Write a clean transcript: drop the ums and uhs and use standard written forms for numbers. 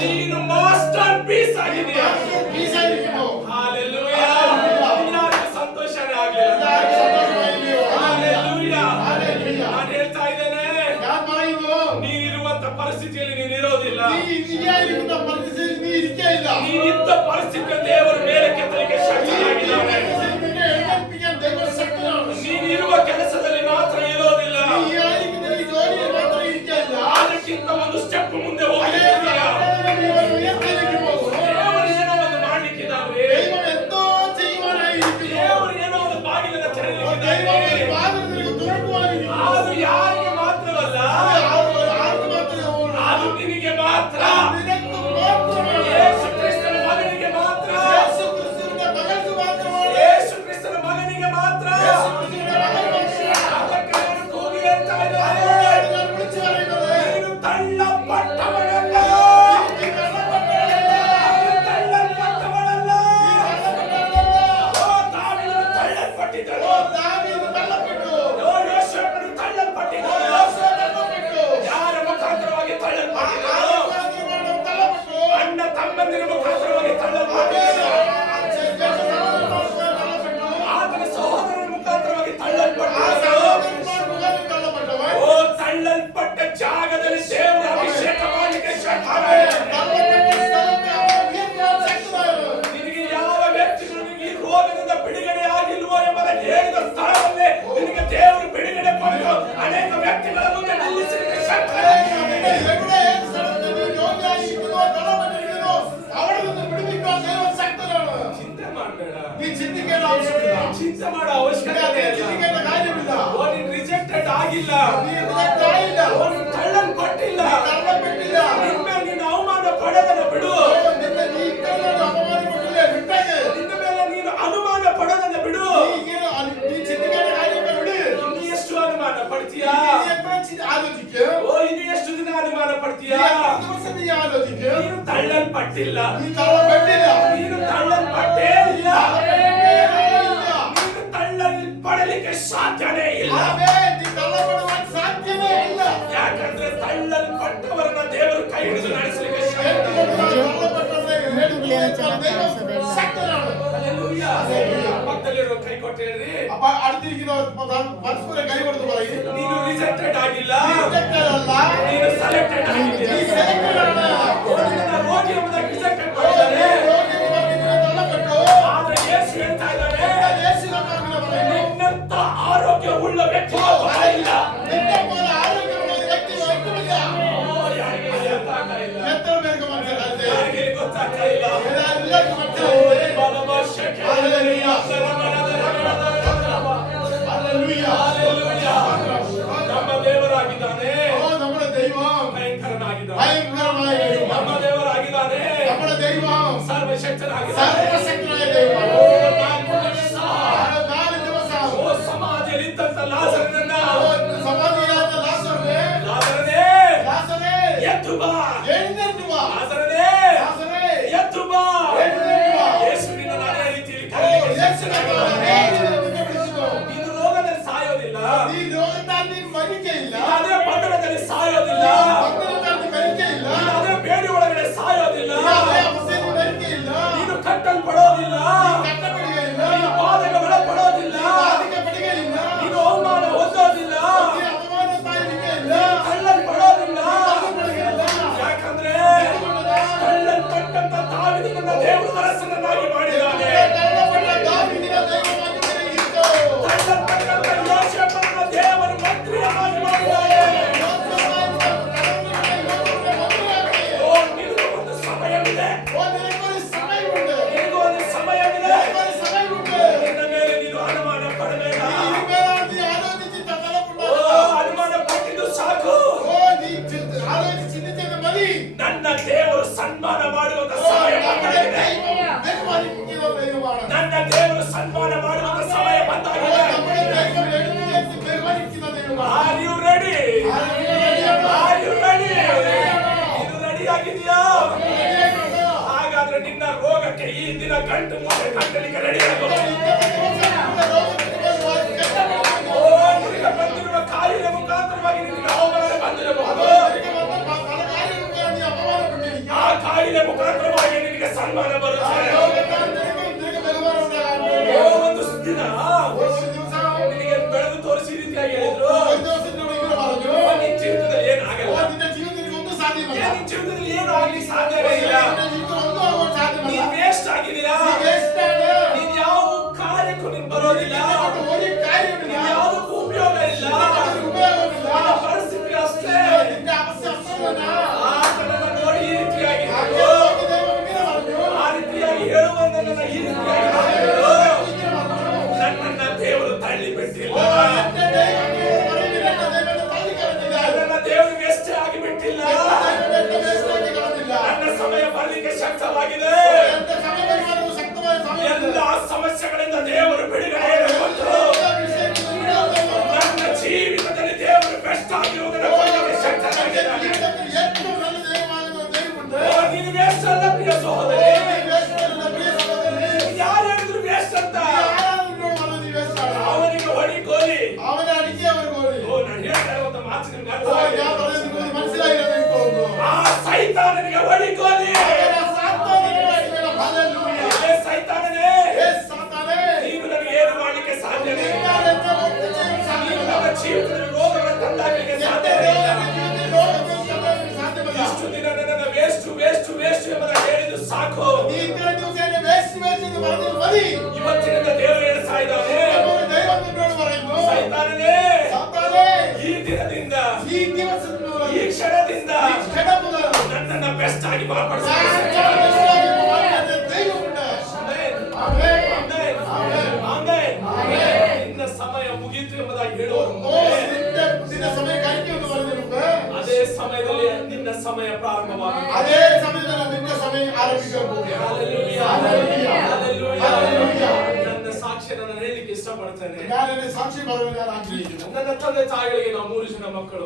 ನೀನು master piece ಆಗಿದೆಯಾ? Hallelujah. ಎಲ್ಲರಿಗೂ ಸಂತೋಷನೇ ಆಗಲಿಲ್ಲ. ಹಾಲೆಲೂಯಾ. ನಾನು ಹೇಳ್ತಾ ಇದ್ದೇನೆ, ನೀನಿರುವಂತ ಪರಿಸ್ಥಿತಿಯಲ್ಲಿ ನೀನು ಇರೋದಿಲ್ಲ. ನೀನಿದ್ದ ಪರಿಸ್ಥಿತಿ ದೇವರು ಮೇಲೆ ಕೆತ್ತಲಿಕ್ಕೆ ಶಕ್ತನಾಗಿದ್ದಾನೆ. ನೀನಿರುವ ಕೆಲಸದಲ್ಲಿ ಮಾತ್ರ ಇರೋದಿಲ್ಲ, ಅದಕ್ಕಿಂತ ಒಂದು ಸ್ಟೆಪ್ ಮುಂದೆ ಹೋಗಿದ್ದೀಯ. ದೇವರು ಏನೋ ಒಂದು ಮಾಡ್ಲಿಕ್ಕಿದ್ದಾನೆ. ದೇವರು ಏನೋ ಒಂದು ಬಾಗಿಲನ್ನು ತೆರೆಯಲಿಕ್ಕಿದ್ದಾನೆ. ಅದು ಯಾರಿಗೆ ಮಾತ್ರವಲ್ಲ, ಅದು ನಿನಗೆ ಮಾತ್ರ. ಯೇಸು ಕ್ರಿಸ್ತನ ಮಗನಿಗೆ ಮಾತ್ರ. ಯೇಸು ಕ್ರಿಸ್ತನ ಮಗನಿಗೆ ಮಾತ್ರ. ಅದಕ್ಕೆ ನಾನು ಕೂಗಿ ಹೇಳ್ತಾ ಇದ್ದೇನೆ, ನೀನು ತಳ್ಳಲ್ಪಟ್ಟವನಲ್ಲ. ತಳ್ಳಲ್ಪಟ್ಟವನಲ್ಲ. ಓ ದಾವೀದನು ತಳ್ಳಲ್ಪಟ್ಟಿದ್ದನು. ಓ ಯೋಸೇಫನು ತಳ್ಳಲ್ಪಟ್ಟಿದ್ದನು. ಯಾರ ಮುಖಾಂತರವಾಗಿ ತಳ್ಳಲ್ಪಟ್ಟಿದ್ದನು? ಅಣ್ಣ ತಮ್ಮಂದಿರ ಮುಖಾಂತರವಾಗಿ ತಳ್ಳಲ್ಪಟ್ಟಿದ್ದನು. ಆತನ ಸಹೋದರನ ಮುಖಾಂತರವಾಗಿ ತಳ್ಳಲ್ಪಟ್ಟಿದ್ದನು. ಓ ತಳ್ಳಲ್ಪಟ್ಟ ಜಾಗದಲ್ಲಿ ದೇವರ ಅಭಿಷೇಕ ಮಾಡಲಿಕ್ಕೆ ನಿನಗೆ ಯಾವ ವ್ಯಕ್ತಿಗಳು ಈ ರೋಗದಿಂದ ಬಿಡುಗಡೆ ಆಗಿಲ್ವೋ ಎಂಬುದನ್ನು ಹೇಳಿದ ಸ್ಥಳದಲ್ಲಿ ನಿನಗೆ ದೇವರು ಬಿಡುಗಡೆ ಕೊಟ್ಟು ಅನೇಕ ವ್ಯಕ್ತಿಗಳ ಮುಂದೆ ನಿಲ್ಲಿಸಲಿಕ್ಕೆ ಚಿಂತೆ ಮಾಡಬೇಡ. ಚಿಂತೆ ಮಾಡೋ ಅವಶ್ಯಕತೆ ಇಲ್ಲ. ಓ ನೀನು ರಿಜೆಕ್ಟೆಡ್ ಆಗಿಲ್ಲ. ಓ ನೀನು ತಳ್ಳಲ್ಪಟ್ಟಿಲ್ಲ. ನಿನ್ನ ನೀನು ಅವಮಾನ ಪಡೆದನ ಬಿಡು. ನಿನ್ನ ಮೇಲೆ ನೀನು ಅನುಮಾನ ಪಡೆದನ ಬಿಡು. ಇನ್ನು ಎಷ್ಟು ಅನುಮಾನ ಪಡ್ತೀಯಾ? ಓ ಇನ್ನು ಎಷ್ಟು ದಿನ ಅನುಮಾನ ಪಡ್ತೀಯಾ? ನೀನು ತಳ್ಳಲ್ಪಟ್ಟಿಲ್ಲ. ನೀನು ತಳ್ಳಲ್ಪಟ್ಟೇ ಇಲ್ಲ. ನೀನು ತಳ್ಳಲ್ಪಡಲಿಕ್ಕೆ ಸಾಧ್ಯನೇ ಇಲ್ಲ. ಯಾಕಂದ್ರೆ ತಳ್ಳಲ್ಪಟ್ಟವರನ್ನ ದೇವರು ಕೈ ಹಿಡಿದು ನಡೆಸಲಿಕ್ಕೆ ಪಕ್ಕದಲ್ಲಿರೋ ಕೈ ಕೊಟ್ಟು ಹೇಳ್ರಿ, ನೀನು ರಿಜೆಕ್ಟೆಡ್ ಆಗಿಲ್ಲ, ನೀನು ಸೆಲೆಕ್ಟೆಡ್ ಆಗಿದ್ದೀಯ. ರೋಗಿ ಎಂಬುದಾಗಿ ರಿಜೆಕ್ಟೆಡ್ ಮಾಡಿದ್ದಾರೆ. ಆದ್ರೆ ಯೇಸು ಹೇಳ್ತಾ ಇದ್ದಾರೆ, ನಿನ್ನಂತ ಆರೋಗ್ಯ ಉಳ್ಳ ವ್ಯಕ್ತಿ ಇಲ್ಲ. ಗೊತ್ತಾಗ್ತಾ ಇಲ್ಲ. ನಮ್ಮ ದೇವರಾಗಿದ್ದಾನೆ. ಭಯಂಕರನಾಗಿದ್ದಾನೆ. ನಮ್ಮ ದೇವರಾಗಿದ್ದಾನೆ. ಸರ್ವಶಕ್ತನಾಗಿದ್ದಾನೆ. ಓ ಸಮಾಧಿಯಲ್ಲಿ ಇದ್ದಂತ ಲಾಜರನನ್ನ ಲಾಜರನೇ ಎದ್ದು ಬಾ. ಲಾಜರನೇ ಎದ್ದು ಬಾ. ಯೇಸುವಿನ ನಾನೇ ರೀತಿಯಲ್ಲಿ ನೀನು ರೋಗದಲ್ಲಿ ಸಾಯೋದಿಲ್ಲ. ಅದೇ ಪಟ್ಟಣದಲ್ಲಿ ಸಾಯೋದಿಲ್ಲ. ಅದೇ ಬೇಡಿ ಒಳಗಡೆ ಸಾಯೋದಿಲ್ಲ. ನೀನು ಕಟ್ಟಲ್ಪಡೋದಿಲ್ಲ. ನೀನು ಬಾಧೆಗೆ ಒಳಪಡೋದಿಲ್ಲ. ನೀನು ಅವಮಾನ ಹೊಂದೋದಿಲ್ಲ. ತಳ್ಳಲ್ಪಡೋದಿಲ್ಲ. ಯಾಕಂದ್ರೆ ತಳ್ಳಲ್ಪಟ್ಟಂತ ದಾವೀದನನ್ನ ದೇವರು ಅರಸನನ್ನಾಗಿ ಮಾಡಿದ್ದಾನೆ. ತಳ್ಳಲ್ಪಟ್ಟಂತ ಯೋಸೇಫನನ್ನ ದೇವರು ಮಂತ್ರಿಯನ್ನಾಗಿ ಮಾಡಿದ್ದಾನೆ. ಓ ನಿನಗೆ ಒಂದು ಸಮಯವಿದೆ. ನಿನಗೆ ಒಂದು ಸಮಯವಿದೆ. ನಿನ್ನ ಮೇಲೆ ನೀನು ಅನುಮಾನ ಪಡಬೇಡ. ಓ ಅನುಮಾನ ಪಟ್ಟಿದ್ದು ಸಾಕು. ನನ್ನ ದೇವರು ಸನ್ಮಾನ ಮಾಡುವಂತ ಸಮಯ ಬಂದಾಗಿದೆ. ನನ್ನ ದೇವರು ಸನ್ಮಾನ ಮಾಡುವಂತ ಸಮಯ ಬಂದಾಗಿದೆ. Are you ready? Are you ready? ನೀನು ರೆಡಿ ಆಗಿದೆಯಾ? ಹಾಗಾದ್ರೆ ನಿನ್ನ ರೋಗಕ್ಕೆ ಈ ದಿನ ಗಂಟು ಮೂಟೆ ಕಟ್ಟಲಿಕ್ಕೆ ರೆಡಿ ಆಗೋ. ನಿನಗೆ ಬಂದಿರುವ ಕಾಯಿಲೆ ಮುಖಾಂತರವಾಗಿ ನಿನಗೆ ಅವಮಾನ ಬಂದಿರಬಹುದು. ಆಗ ಕಷ್ಟವಾಗಿದೆ. ಎಂತ ಸಮಯದಲ್ಲಿ ಶಕ್ತವಾದ ಸಮಯ ಎಲ್ಲ ಸಮಸ್ಯೆಗಳಿಂದ ದೇವರು ಬಿಡುಗಡೆಯನ್ನು ಕೊಟ್ಟು ನನ್ನ ಜೀವಿತದಲ್ಲಿ ದೇವರು ಬೆಸ್ಟ್ ಆಗಿರುವುದನ್ನು ಕೊಳ್ಳಲು ಶಕ್ತನಾಗಿದ್ದಾನೆ. ಎಷ್ಟು ನನ್ನ ದೇವರಾಗಿರುವ ದೇವರುಂಟು. ಓ, ನೀನು ವೇಸ್ಟ್ ಅಲ್ಲ ಪ್ರಿಯ ಸಹೋದರಿ. ಯಾರು ಹೇಳಿದ್ರು ವೇಸ್ಟ್ ಅಂತ? ಅವನಿಗೆ ಹೊಡಿಕೋಲಿ. ಅವನ ಅಡಿಕೆ ಅವನಿಗೆ ಹೋಗಿ ಓ, ನಾನು ಹೇಳ್ತಾ ಇರುವಂತ ಮಾತು ನಿಮ್ಗೆ ಅರ್ಥ ಯಾವ ಆಗಿದೆ? ಬರೆದು ಮನಸ್ಸಿಲಾಗಿರಬೇಕು. ಆ ಸೈತಾನನಿಗೆ ಹೊಡಿಕೋಲಿ. ಸಾತಾನನಿಗೆ ಅಡಿಕೆ ಹಾಲೆಲೂಯಾ. ಏ ಸೈತಾನನೇ, ಏ ಸಾತಾನೇ, ನೀನು ನನಗೆ ಏನು ಮಾಡಲಿಕ್ಕೆ ಸಾಧ್ಯವಿಲ್ಲ. ನೀನಾದಂತ ಒಂದು ಜೀವ ನೀನು ಸಾಧ್ಯವಿಲ್ಲ. ನನ್ನ ಜೀವಿತದಲ್ಲಿ ರೋಗಗಳನ್ನು ತಂದಾಕಲಿಕ್ಕೆ ಎಂತ ಸಾಧ್ಯವಿಲ್ಲ. ದೇವರ ಜೀವಿತದಲ್ಲಿ ರೋಗವನ್ನು ತಂದಾಕಲಿಕ್ಕೆ ಸಾಧ್ಯವಿಲ್ಲ. ಇಷ್ಟು ದಿನ ನನ್ನನ್ನು ವೇಸ್ಟ್ ವೇಸ್ಟ್ ವೇಸ್ಟ್ ಎಂಬುದನ್ನು ಹೇಳಿದ್ದು ಸಾಕು. ಈ ಇತರ ದಿವಸದಲ್ಲಿ ವೇಸ್ಟ್ ಎಂದು ಬರೆದಿದ್ದು ಮರಿ. ಇವತ್ತಿನಿಂದ ದೇವರು ಹೇಳ್ತಾ ಇದ್ದಾನೆ, ಅವನು ದೈವವನ್ನು ನೋಡುವರ ಎಂದು. ಸೈತಾನನೇ, ಸಾತಾನೇ, ಈ ದಿನದಿಂದ, ಈ ದಿವಸದಿಂದ, ಈ ಕ್ಷಣದಿಂದ ಈ ಕ್ಷಣ ಮೊದಲು ನನ್ನನ್ನು ಬೆಸ್ಟ್ ಆಗಿ ನಾನು ಮಾರ್ಪಡಿಸು. ಚಾಲನೆಯಾಗಿ ಮಾಡಿದ ದೈವವುಂಟು. ಆಮೆನ್. ನಿನ್ನ ಸಮಯ ಮುಗಿಯಿತು ಎಂಬುದಾಗಿ ಹೇಳುವರು ಓ, ನಿನ್ನ ಸಮಯ ಕೈಕೆಯನ್ನು ಬರೆದಿರುವುದು. ಅದೇ ಸಮಯದಲ್ಲಿ ನಿನ್ನ ಸಮಯ ಪ್ರಾರಂಭವಾಗುತ್ತದೆ. ಅದೇ ಸಮಯದಲ್ಲಿ ನಿನ್ನ ಸಮಯ ಆರಂಭಿಸಬಹುದು. Hallelujah, hallelujah, hallelujah. ಹಲ್ಲೆಲೂಯಾ. ನನ್ನ ಸಾಕ್ಷ್ಯನ ನಾನು ಹೇಳಲಿಕ್ಕೆ ಇಷ್ಟಪಡ್ತೇನೆ. ನಾನು ಸಾಕ್ಷಿ ಬರಲು ನಾನು ಆಗ್ರಹಿಸುತ್ತೇನೆ. ನನ್ನ ತಂದೆ ತಾಯಿಗಳಿಗೆ ನಾವು 3 ಜನ ಮಕ್ಕಳು.